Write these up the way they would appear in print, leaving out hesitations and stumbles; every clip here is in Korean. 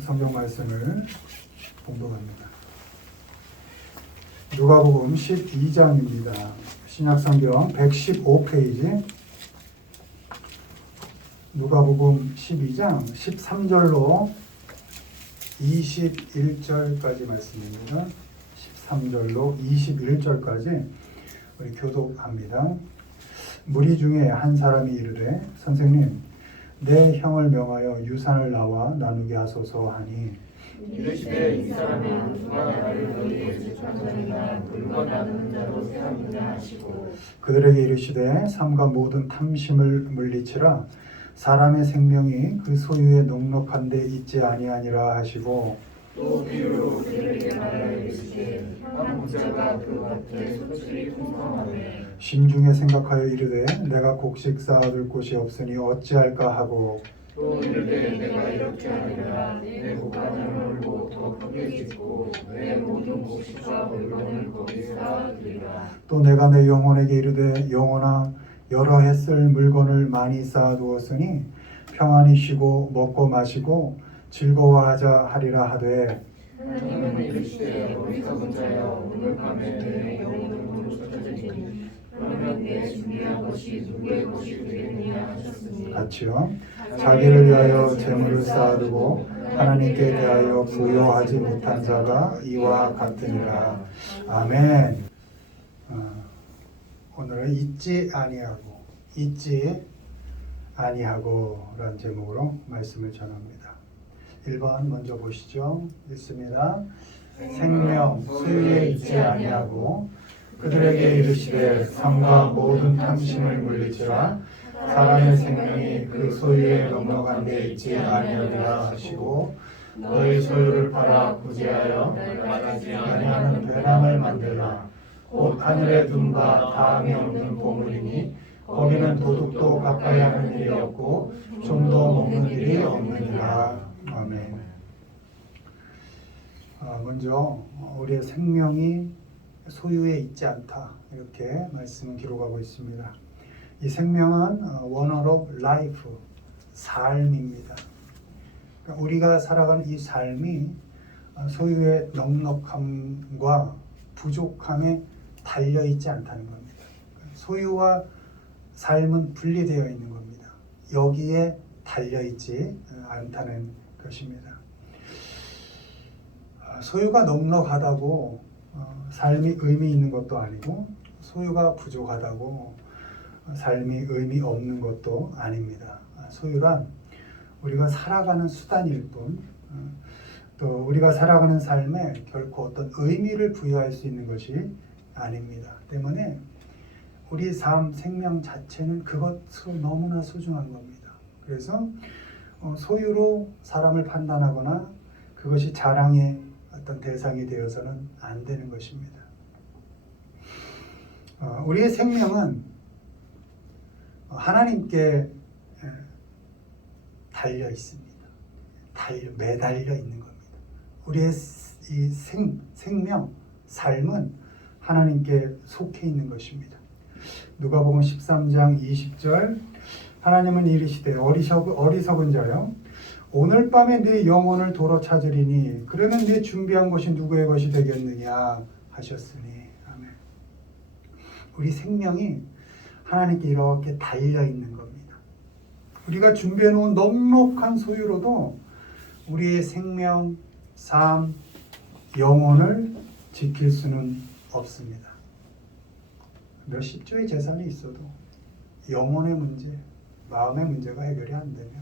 성경 말씀을 봉독합니다. 누가복음 12장입니다. 신약성경 115페이지 누가복음 12장 13절로 21절까지 말씀입니다. 13절로 21절까지 우리 교독합니다. 무리 중에 한 사람이 이르되 선생님 내 형을 명하여 유산을 나와 나누게 하소서 하니 이르시되 이 사람은 누가 나를 너희의 재판장이나 물건 나누는 자로 세우느냐 하시고 그들에게 이르시되 삼가 모든 탐심을 물리치라 사람의 생명이 그 소유에 넉넉한 데 있지 아니하니라 하시고 또 비유로 그들에게 말하여 이르시되 한 부자가 그 밭에 소출이 풍성하되 심중에 생각하여 이르되 내가 곡식 쌓아둘 곳이 없으니 어찌할까 하고 또 이르되 내가 이렇게 하리라 내 곡간을 헐고 더 크게 짓고 내 모든 곡식과 물건을 거기 쌓아두리라. 또 내가 내 영혼에게 이르되 영혼아 여러 해 쓸 물건을 많이 쌓아두었으니 평안히 쉬고 먹고 마시고 즐거워하자 하리라 하되 하나님은 이르시되 어리석은 자여 오늘 밤에 내 영혼을 쫓아지니 그러면 내 준비한 것이 누구의 것이 되겠느냐 하셨으니 같이요. 자기를 위하여 재물을 쌓아두고 하나님께 대하여 부여하지 못한 자가 이와 같으니라. 아멘. 오늘은 잊지 아니하고 라는 제목으로 말씀을 전합니다. 1번 먼저 보시죠. 읽습니다. 생명 소유에 잊지 아니하고 그들에게 이르시되 삼가 모든 탐심을 물리치라 사람의 생명이 그 소유에 넉넉한 데 있지 아니하리라 하시고 너희 소유를 팔아 구제하여 말하지 아니하는 배낭을 만들라 곧 하늘에 둔바 다함이 없는 보물이니 거기는 도둑도 가까이 하는 일이 없고 좀도 먹는 일이 없느니라. 아멘. 먼저 우리의 생명이 소유에 있지 않다 이렇게 말씀을 기록하고 있습니다. 이 생명은 원어로 life, 삶입니다. 그러니까 우리가 살아가는 이 삶이 소유의 넉넉함과 부족함에 달려있지 않다는 겁니다. 소유와 삶은 분리되어 있는 겁니다. 여기에 달려있지 않다는 것입니다. 소유가 넉넉하다고 삶이 의미 있는 것도 아니고 소유가 부족하다고 삶이 의미 없는 것도 아닙니다. 소유란 우리가 살아가는 수단일 뿐, 또 우리가 살아가는 삶에 결코 어떤 의미를 부여할 수 있는 것이 아닙니다. 때문에 우리 삶, 생명 자체는 그것으로 너무나 소중한 겁니다. 그래서 소유로 사람을 판단하거나 그것이 자랑의 어떤 대상이 되어서는 안 되는 것입니다. 우리의 생명은 하나님께 달려 있습니다. 매달려 있는 겁니다. 우리의 이 생명, 삶은 하나님께 속해 있는 것입니다. 누가복음 13장 20절 하나님은 이르시되 어리석은 자여 오늘 밤에 네 영혼을 도로 찾으리니 그러면 네 준비한 것이 누구의 것이 되겠느냐 하셨으니. 아멘. 우리 생명이 하나님께 이렇게 달려있는 겁니다. 우리가 준비해 놓은 넉넉한 소유로도 우리의 생명, 삶, 영혼을 지킬 수는 없습니다. 몇십 조의 재산이 있어도 영혼의 문제, 마음의 문제가 해결이 안 되면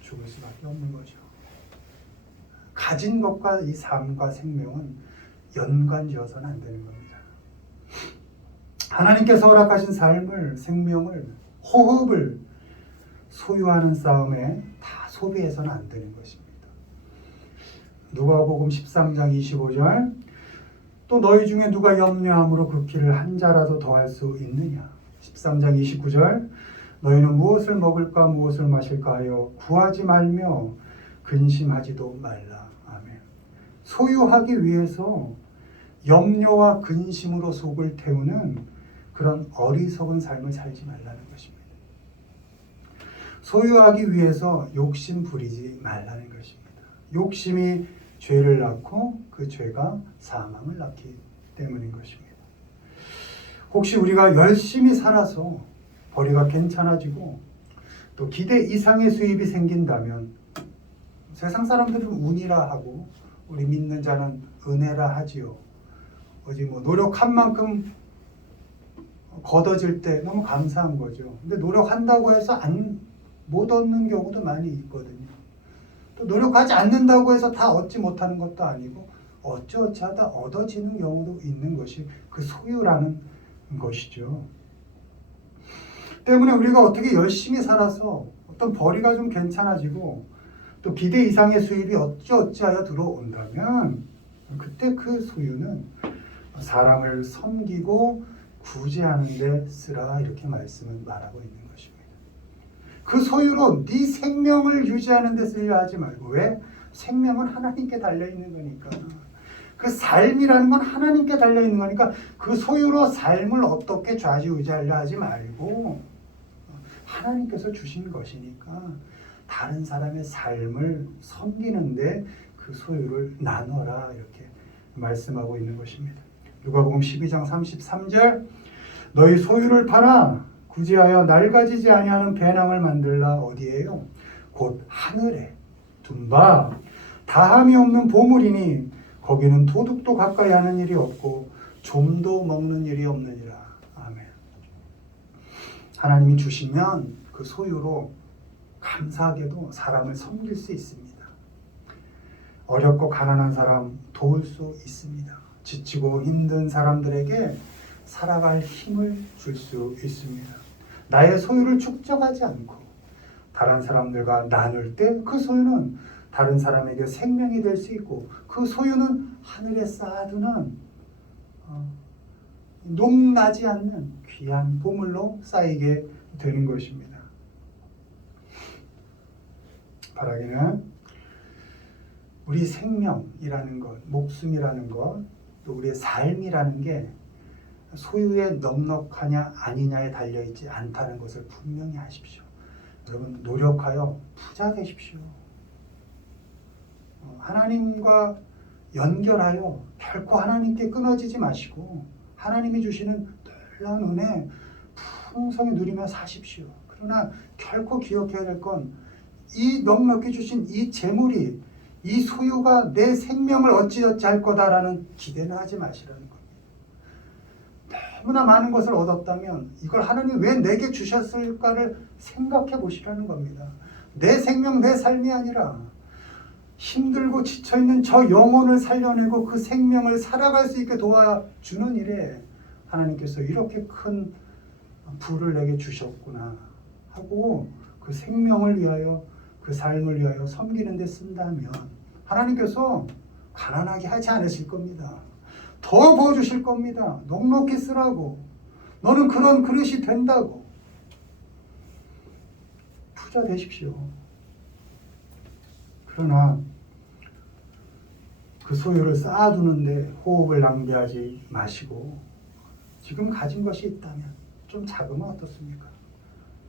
죽을 수밖에 없는 거죠. 가진 것과 이 삶과 생명은 연관지어서는 안 되는 겁니다. 하나님께서 허락하신 삶을, 생명을, 호흡을 소유하는 싸움에 다 소비해서는 안 되는 것입니다. 누가복음 13장 25절 또 너희 중에 누가 염려함으로 그 길을 한 자라도 더할 수 있느냐. 13장 29절 너희는 무엇을 먹을까 무엇을 마실까 하여 구하지 말며 근심하지도 말라. 아멘. 소유하기 위해서 염려와 근심으로 속을 태우는 그런 어리석은 삶을 살지 말라는 것입니다. 소유하기 위해서 욕심 부리지 말라는 것입니다. 욕심이 죄를 낳고 그 죄가 사망을 낳기 때문인 것입니다. 혹시 우리가 열심히 살아서 벌이가 괜찮아지고 또 기대 이상의 수입이 생긴다면 세상 사람들은 운이라 하고 우리 믿는 자는 은혜라 하지요. 어디 뭐 노력한 만큼 거둬질 때 너무 감사한 거죠. 근데 노력한다고 해서 못 얻는 경우도 많이 있거든요. 또 노력하지 않는다고 해서 다 얻지 못하는 것도 아니고 어찌어찌 하다 얻어지는 경우도 있는 것이 그 소유라는 것이죠. 때문에 우리가 어떻게 열심히 살아서 어떤 벌이가 좀 괜찮아지고 또 기대 이상의 수입이 어찌어찌하여 들어온다면 그때 그 소유는 사람을 섬기고 구제하는 데 쓰라 이렇게 말씀을 말하고 있는 것입니다. 그 소유로 네 생명을 유지하는 데 쓰려 하지 말고 왜? 생명은 하나님께 달려있는 거니까. 그 삶이라는 건 하나님께 달려있는 거니까 그 소유로 삶을 어떻게 좌지우지하려 하지 말고 하나님께서 주신 것이니까 다른 사람의 삶을 섬기는데 그 소유를 나눠라 이렇게 말씀하고 있는 것입니다. 누가복음 12장 33절 너희 소유를 팔아 구제하여 낡아지지 아니하는 배낭을 만들라 어디에요? 곧 하늘에 둔 바 다함이 없는 보물이니 거기는 도둑도 가까이 하는 일이 없고 좀도 먹는 일이 없느니라. 아멘. 하나님이 주시면 그 소유로 감사하게도 사람을 섬길 수 있습니다. 어렵고 가난한 사람 도울 수 있습니다. 지치고 힘든 사람들에게 살아갈 힘을 줄 수 있습니다. 나의 소유를 축적하지 않고 다른 사람들과 나눌 때 그 소유는 다른 사람에게 생명이 될 수 있고 그 소유는 하늘에 쌓아두는 녹나지 않는 귀한 보물로 쌓이게 되는 것입니다. 바라기는 우리 생명이라는 것, 목숨이라는 것, 또 우리의 삶이라는 게 소유에 넉넉하냐 아니냐에 달려있지 않다는 것을 분명히 하십시오. 여러분 노력하여 부자 되십시오. 하나님과 연결하여 결코 하나님께 끊어지지 마시고 하나님이 주시는 놀라운 은혜 풍성히 누리며 사십시오. 그러나 결코 기억해야 될 건 이 넉넉히 주신 이 재물이 이 소유가 내 생명을 어찌어찌 할 거다라는 기대는 하지 마시라는 겁니다. 너무나 많은 것을 얻었다면 이걸 하나님이 왜 내게 주셨을까를 생각해 보시라는 겁니다. 내 생명, 내 삶이 아니라 힘들고 지쳐있는 저 영혼을 살려내고 그 생명을 살아갈 수 있게 도와주는 일에 하나님께서 이렇게 큰 부를 내게 주셨구나 하고 그 생명을 위하여 그 삶을 위하여 섬기는 데 쓴다면 하나님께서 가난하게 하지 않으실 겁니다. 더 부어주실 겁니다. 넉넉히 쓰라고. 너는 그런 그릇이 된다고. 부자 되십시오. 그러나 그 소유를 쌓아두는데 호흡을 낭비하지 마시고 지금 가진 것이 있다면 좀 작으면 어떻습니까?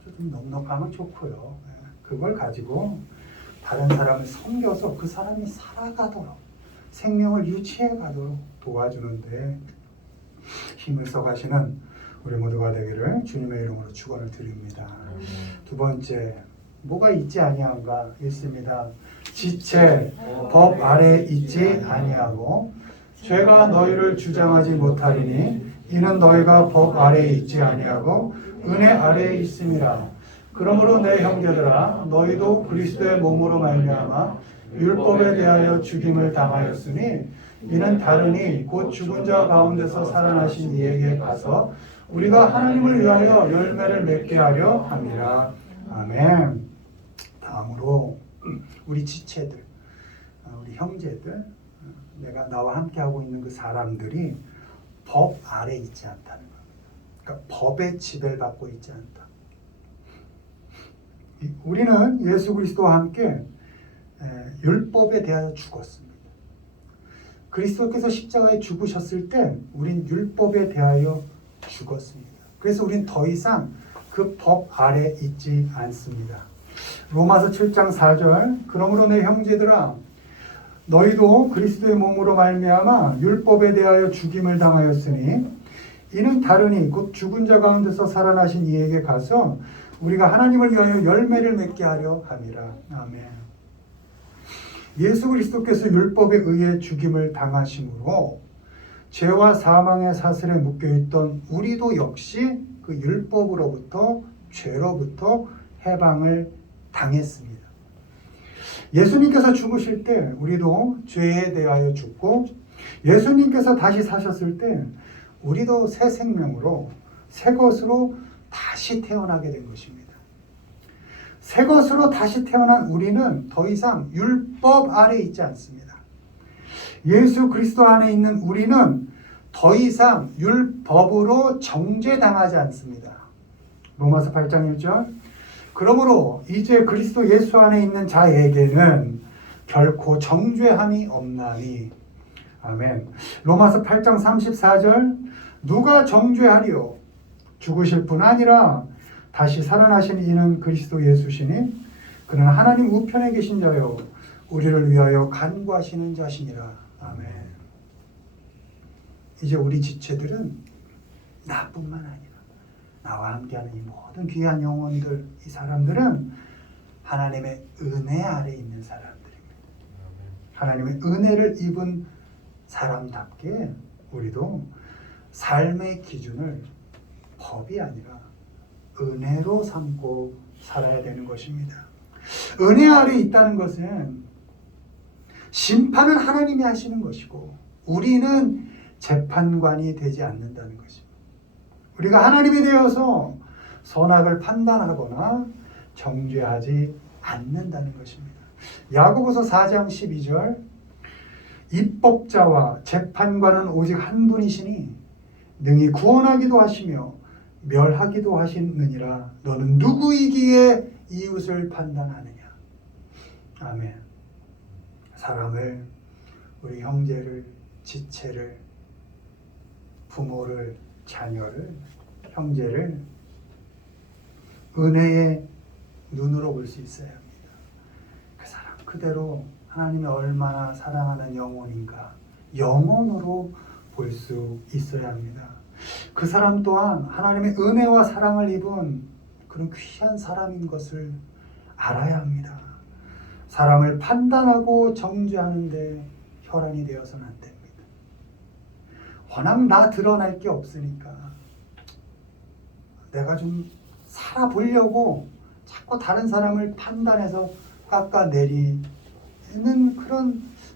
좀 넉넉하면 좋고요. 그걸 가지고 다른 사람을 섬겨서 그 사람이 살아가도록 생명을 유지해 가도록 도와주는데 힘을 써가시는 우리 모두가 되기를 주님의 이름으로 축원을 드립니다. 두 번째, 뭐가 있지 아니한가 있습니다. 지체, 법 아래에 있지 아니하고 죄가 너희를 주장하지 못하리니 이는 너희가 법 아래에 있지 아니하고 은혜 아래에 있음이라. 그러므로 내 형제들아 너희도 그리스도의 몸으로 말미암아 율법에 대하여 죽임을 당하였으니 이는 다르니 곧 죽은 자 가운데서 살아나신 이에게 가서 우리가 하나님을 위하여 열매를 맺게 하려 함이라. 아멘. 다음으로 우리 지체들, 우리 형제들, 내가 나와 함께 하고 있는 그 사람들이 법 아래 있지 않다는 겁니다. 그러니까 법의 지배를 받고 있지 않다. 우리는 예수 그리스도와 함께 율법에 대하여 죽었습니다. 그리스도께서 십자가에 죽으셨을 때 우린 율법에 대하여 죽었습니다. 그래서 우린 더 이상 그 법 아래 있지 않습니다. 로마서 7장 4절 그러므로 내 형제들아 너희도 그리스도의 몸으로 말미암아 율법에 대하여 죽임을 당하였으니 이는 다르니 곧 죽은 자 가운데서 살아나신 이에게 가서 우리가 하나님을 위하여 열매를 맺게 하려 함이라. 아멘. 예수 그리스도께서 율법에 의해 죽임을 당하심으로 죄와 사망의 사슬에 묶여있던 우리도 역시 그 율법으로부터 죄로부터 해방을 당했습니다. 예수님께서 죽으실 때 우리도 죄에 대하여 죽고 예수님께서 다시 사셨을 때 우리도 새 생명으로 새 것으로 다시 태어나게 된 것입니다. 새 것으로 다시 태어난 우리는 더 이상 율법 아래 있지 않습니다. 예수 그리스도 안에 있는 우리는 더 이상 율법으로 정죄당하지 않습니다. 로마서 8장 1절. 그러므로 이제 그리스도 예수 안에 있는 자에게는 결코 정죄함이 없나니. 아멘. 로마서 8장 34절. 누가 정죄하리요? 죽으실 뿐 아니라 다시 살아나신 이는 그리스도 예수시니 그는 하나님 우편에 계신 자요 우리를 위하여 간구하시는 자시니라. 아멘. 이제 우리 지체들은 나뿐만 아니라 나와 함께하는 이 모든 귀한 영혼들, 이 사람들은 하나님의 은혜 아래 있는 사람들입니다. 하나님의 은혜를 입은 사람답게 우리도 삶의 기준을 법이 아니라 은혜로 삼고 살아야 되는 것입니다. 은혜 아래 있다는 것은 심판은 하나님이 하시는 것이고 우리는 재판관이 되지 않는다는 것입니다. 우리가 하나님이 되어서 선악을 판단하거나 정죄하지 않는다는 것입니다. 야고보서 4장 12절. 입법자와 재판관은 오직 한 분이시니 능히 구원하기도 하시며 멸하기도 하시느니라. 너는 누구이기에 이웃을 판단하느냐. 아멘. 사람을, 우리 형제를, 지체를, 부모를, 자녀를, 형제를 은혜의 눈으로 볼 수 있어야 합니다. 그 사람 그대로 하나님이 얼마나 사랑하는 영혼인가 영혼으로 볼 수 있어야 합니다. 그 사람 또한 하나님의 은혜와 사랑을 입은 그런 귀한 사람인 것을 알아야 합니다. 사람을 판단하고 정죄하는데 혈안이 되어서는 안 됩니다. 워낙 나 드러날 게 없으니까 내가 좀 살아보려고 자꾸 다른 사람을 판단해서 깎아내리는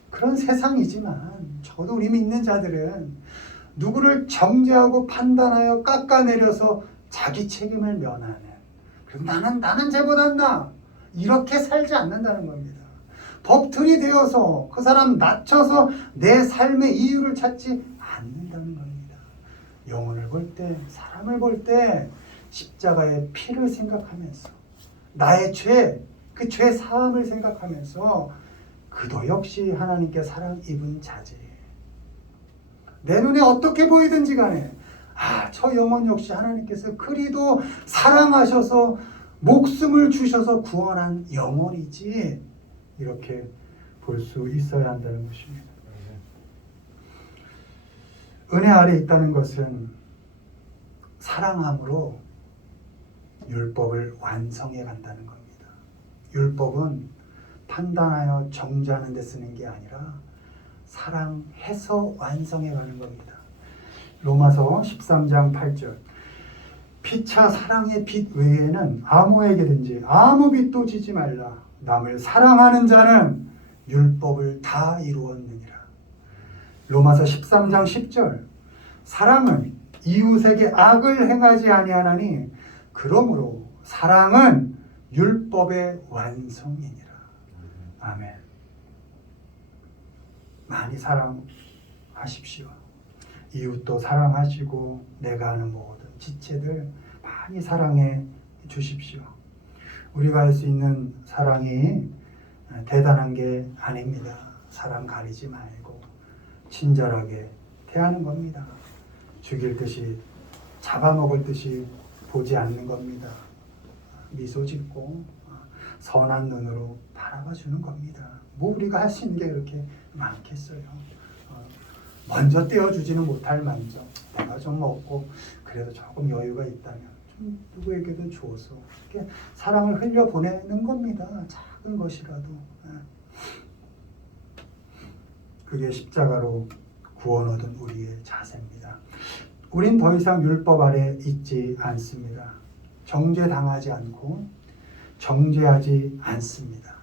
그런 세상이지만 적어도 우리 믿는 자들은 누구를 정죄하고 판단하여 깎아내려서 자기 책임을 면하는, 그리고 나는 쟤보단 나 이렇게 살지 않는다는 겁니다. 법틀이 되어서 그 사람 낮춰서 내 삶의 이유를 찾지 않는다는 겁니다. 영혼을 볼 때, 사람을 볼 때 십자가의 피를 생각하면서 나의 죄, 그 죄 사함을 생각하면서 그도 역시 하나님께 사랑 입은 자지. 내 눈에 어떻게 보이든지 간에 저 영혼 역시 하나님께서 그리도 사랑하셔서 목숨을 주셔서 구원한 영혼이지, 이렇게 볼 수 있어야 한다는 것입니다. 은혜 아래 있다는 것은 사랑함으로 율법을 완성해 간다는 겁니다. 율법은 판단하여 정죄하는 데 쓰는 게 아니라 사랑해서 완성해 가는 겁니다. 로마서 13장 8절. 피차 사랑의 빛 외에는 아무에게든지 아무 빛도 지지 말라. 남을 사랑하는 자는 율법을 다 이루었느니라. 로마서 13장 10절. 사랑은 이웃에게 악을 행하지 아니하나니 그러므로 사랑은 율법의 완성이니라. 아멘. 많이 사랑하십시오. 이웃도 사랑하시고 내가 아는 모든 지체들 많이 사랑해 주십시오. 우리가 할 수 있는 사랑이 대단한 게 아닙니다. 사랑 가리지 말고 친절하게 대하는 겁니다. 죽일 듯이 잡아먹을 듯이 보지 않는 겁니다. 미소 짓고 선한 눈으로 바라봐 주는 겁니다. 뭐 우리가 할 수 있는 게 그렇게 많겠어요. 먼저 떼어주지는 못할 만정 내가 좀 먹고 그래도 조금 여유가 있다면 좀 누구에게도 줘서 이렇게 사랑을 흘려보내는 겁니다. 작은 것이라도. 그게 십자가로 구원 얻은 우리의 자세입니다. 우린 더 이상 율법 아래 있지 않습니다. 정죄당하지 않고 정죄하지 않습니다.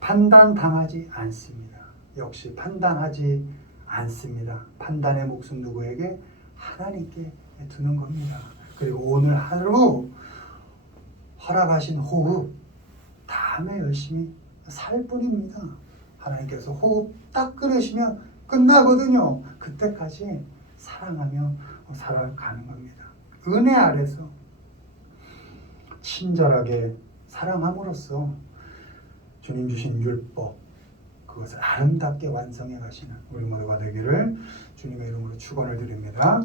판단당하지 않습니다. 역시 판단하지 않습니다. 판단의 몫은 누구에게? 하나님께 두는 겁니다. 그리고 오늘 하루 허락하신 호흡 다음에 열심히 살 뿐입니다. 하나님께서 호흡 딱 끊으시면 끝나거든요. 그때까지 사랑하며 살아가는 겁니다. 은혜 아래서 친절하게 사랑함으로써 주님 주신 율법 그것을 아름답게 완성해 가시는 우리 모두가 되기를 주님의 이름으로 축원을 드립니다.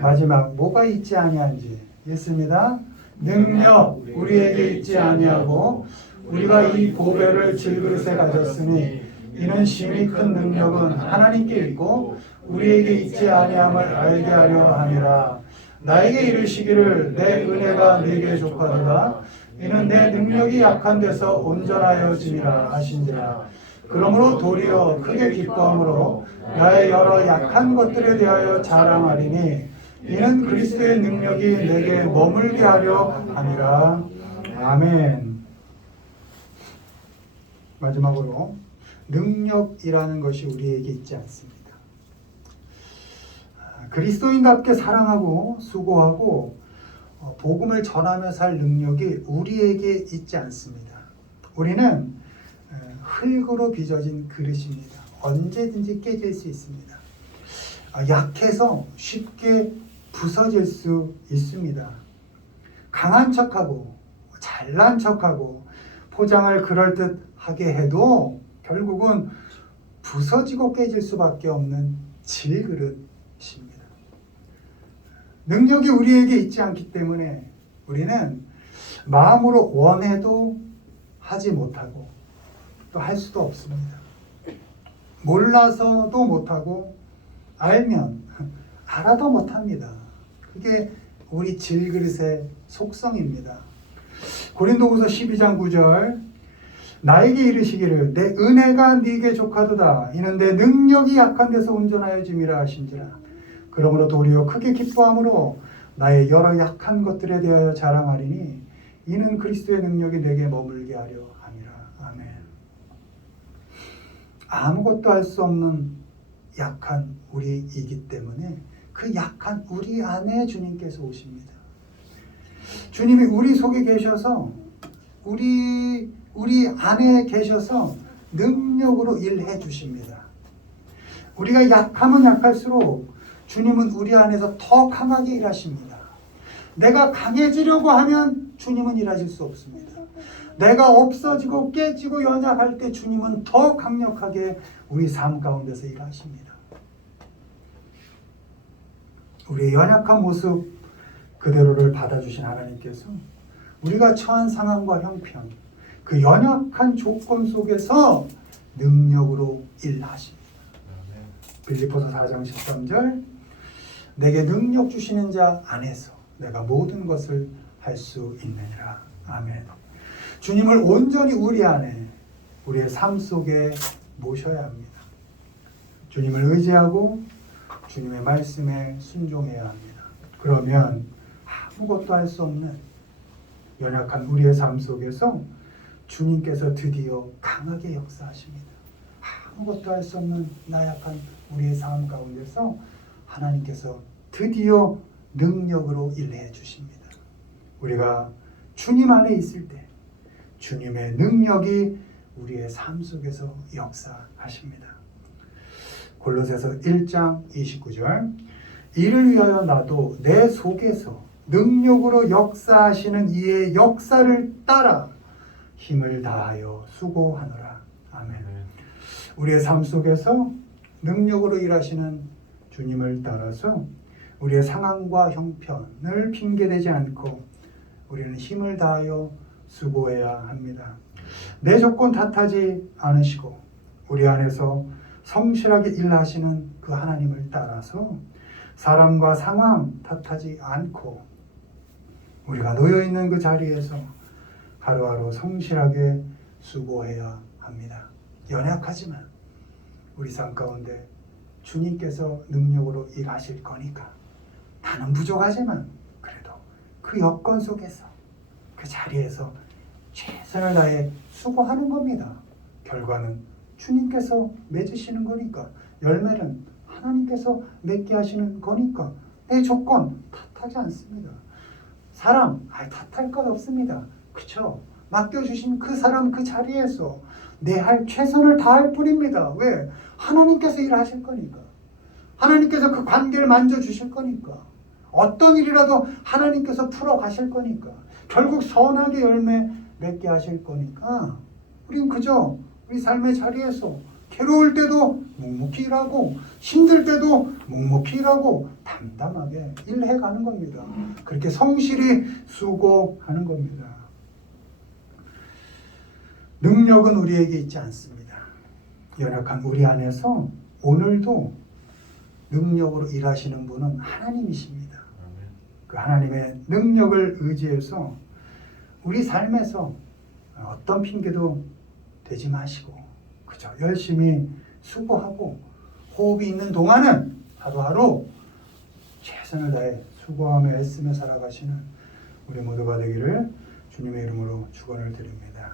마지막 뭐가 있지 아니한지 있습니다. 능력 우리에게 있지 아니하고 우리가 이 보배를 질그릇에 가졌으니 이는 심히 큰 능력은 하나님께 있고 우리에게 있지 아니함을 알게 하려 함이라. 나에게 이르시기를 내 은혜가 네게 족하도다. 이는 내 능력이 약한 데서 온전하여짐이라 하신지라. 그러므로 도리어 크게 기뻐함으로 나의 여러 약한 것들에 대하여 자랑하리니 이는 그리스도의 능력이 내게 머물게 하려 함이라. 아멘. 마지막으로 능력이라는 것이 우리에게 있지 않습니다. 그리스도인답게 사랑하고 수고하고 복음을 전하며 살 능력이 우리에게 있지 않습니다. 우리는 흙으로 빚어진 그릇입니다. 언제든지 깨질 수 있습니다. 약해서 쉽게 부서질 수 있습니다. 강한 척하고 잘난 척하고 포장을 그럴듯하게 해도 결국은 부서지고 깨질 수밖에 없는 질그릇입니다. 능력이 우리에게 있지 않기 때문에 우리는 마음으로 원해도 하지 못하고 또 할 수도 없습니다. 몰라서도 못하고 알면 알아도 못합니다. 그게 우리 질그릇의 속성입니다. 고린도후서 12장 9절 나에게 이르시기를 내 은혜가 네게 족하도다. 이는 내 능력이 약한 데서 온전하여짐이라 하신지라. 그러므로 도리어 크게 기뻐함으로 나의 여러 약한 것들에 대하여 자랑하리니 이는 그리스도의 능력이 내게 머물게 하려 함이라. 아멘. 아무것도 할 수 없는 약한 우리이기 때문에 그 약한 우리 안에 주님께서 오십니다. 주님이 우리 속에 계셔서 우리 안에 계셔서 능력으로 일해 주십니다. 우리가 약하면 약할수록 주님은 우리 안에서 더 강하게 일하십니다. 내가 강해지려고 하면 주님은 일하실 수 없습니다. 내가 없어지고 깨지고 연약할 때 주님은 더 강력하게 우리 삶 가운데서 일하십니다. 우리의 연약한 모습 그대로를 받아주신 하나님께서 우리가 처한 상황과 형편 그 연약한 조건 속에서 능력으로 일하십니다. 빌립보서 4장 13절 내게 능력 주시는 자 안에서 내가 모든 것을 할 수 있느니라. 아멘. 주님을 온전히 우리 안에 우리의 삶 속에 모셔야 합니다. 주님을 의지하고 주님의 말씀에 순종해야 합니다. 그러면 아무것도 할 수 없는 연약한 우리의 삶 속에서 주님께서 드디어 강하게 역사하십니다. 아무것도 할 수 없는 나약한 우리의 삶 가운데서 하나님께서 드디어 능력으로 일해 주십니다. 우리가 주님 안에 있을 때 주님의 능력이 우리의 삶 속에서 역사하십니다. 골로새서 1장 29절 이를 위하여 나도 내 속에서 능력으로 역사하시는 이의 역사를 따라 힘을 다하여 수고하노라. 아멘. 우리의 삶 속에서 능력으로 일하시는 주님을 따라서 우리의 상황과 형편을 핑계대지 않고 우리는 힘을 다하여 수고해야 합니다. 내 조건 탓하지 않으시고 우리 안에서 성실하게 일하시는 그 하나님을 따라서 사람과 상황 탓하지 않고 우리가 놓여있는 그 자리에서 하루하루 성실하게 수고해야 합니다. 연약하지만 우리 삶 가운데 주님께서 능력으로 일하실 거니까 나는 부족하지만 그래도 그 여건 속에서 그 자리에서 최선을 다해 수고하는 겁니다. 결과는 주님께서 맺으시는 거니까 열매는 하나님께서 맺게 하시는 거니까 내 조건 탓하지 않습니다. 사람 탓할 것 없습니다. 그렇죠? 맡겨주신 그 사람 그 자리에서 내 할 최선을 다할 뿐입니다. 왜? 하나님께서 일하실 거니까. 하나님께서 그 관계를 만져주실 거니까. 어떤 일이라도 하나님께서 풀어가실 거니까. 결국 선하게 열매 맺게 하실 거니까 우린 그저 우리 삶의 자리에서 괴로울 때도 묵묵히 일하고 힘들 때도 묵묵히 일하고 담담하게 일해가는 겁니다. 그렇게 성실히 수고하는 겁니다. 능력은 우리에게 있지 않습니다. 연약한 우리 안에서 오늘도 능력으로 일하시는 분은 하나님이십니다. 그 하나님의 능력을 의지해서 우리 삶에서 어떤 핑계도 대지 마시고 그저 열심히 수고하고 호흡이 있는 동안은 하루하루 최선을 다해 수고하며 애쓰며 살아가시는 우리 모두가 되기를 주님의 이름으로 축원을 드립니다.